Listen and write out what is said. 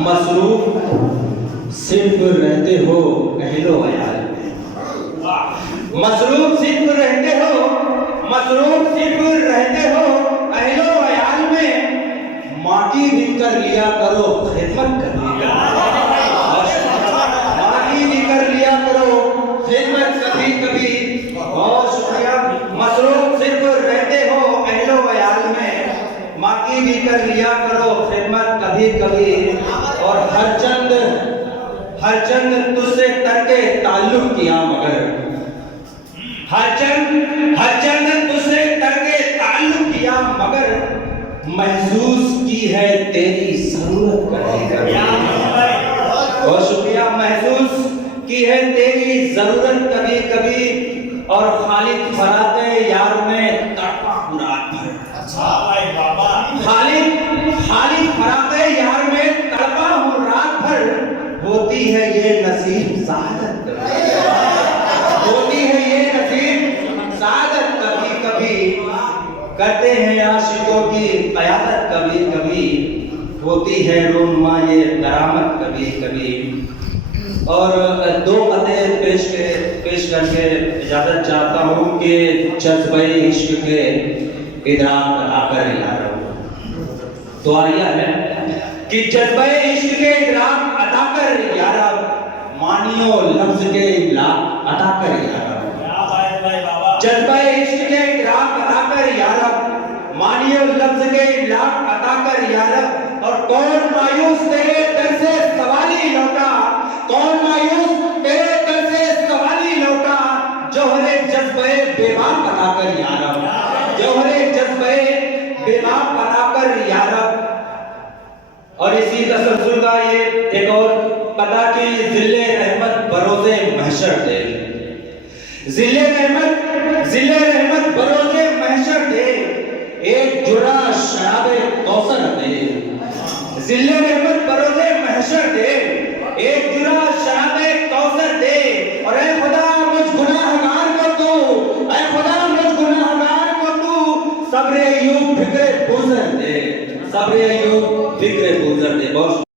मसरूफ सिर्फ रहते हो अहलो अयाल में, मसरूफ सिर्फ रहते हो, मसरूफ सिर्फ रहते हो अहलो अयाल में। माँ की भी कर लिया करो खिदमत कभी, माँ की भी कर लिया करो खिदमत कभी कभी। बहुत शुक्रिया। मसरूफ सिर्फ रहते हो अहलो अयाल में, माँ की भी कर लिया करो खिदमत कभी कभी। और हर चंद तुझसे तरके ताल्लुक किया मगर, हर चंद तुझसे तरके ताल्लुक किया मगर, महसूस की है तेरी जरूरत कभी। बहुत शुक्रिया। महसूस की है तेरी जरूरत कभी कभी। और खालिद फराते यार में तड़पा रात भर। खालिद फराते यार में तड़पा हूँ रात भर। होती है ये नसीब सादत, होती है ये नसीब सादत कभी कभी। करते हैं आशिकों की क़यादत कभी कभी। होती है रोनुमा ये करामत कभी कभी। और दो कतें पेश करके इजाजत चाहता हूँ कि जज्बे इश्क के इदराक आकर यार। तो आया है कि जज्बे इश्क के इदराक अता कर यार, मानियो लफ्ज के इमलाक अता कर यार। जज्बे इश्क के इदराक अता कर यार, मानियो लफ्ज के इमलाक अता कर यार। और कौन मायूस तेरे दर से सवाली लौटा, कौन मायूस तेरे दर से सवाली लौटा। जोहरे जज्बे बेबाक अता कर यार, जोहरे जज्बे बेबाक अता कर यार। और इसी तसलसल का ये एक और पता कि जिले रहमत बरोज़े महशर दे, जिले रहमत बरोज़े महशर दे। एक जुरा शराबे कौसर दे, जिले रहमत बरोज़े महशर दे। एक जुरा शराबे कौसर दे। और ऐ खुदा मुझ गुनाहगार को तू, ऐ खुदा मुझ गुनाहगार को तू सब्र अय्यूब फिक्रे गुज़र दे, सब्र अय्यूब फिक्रे गुज़र दे। बहुत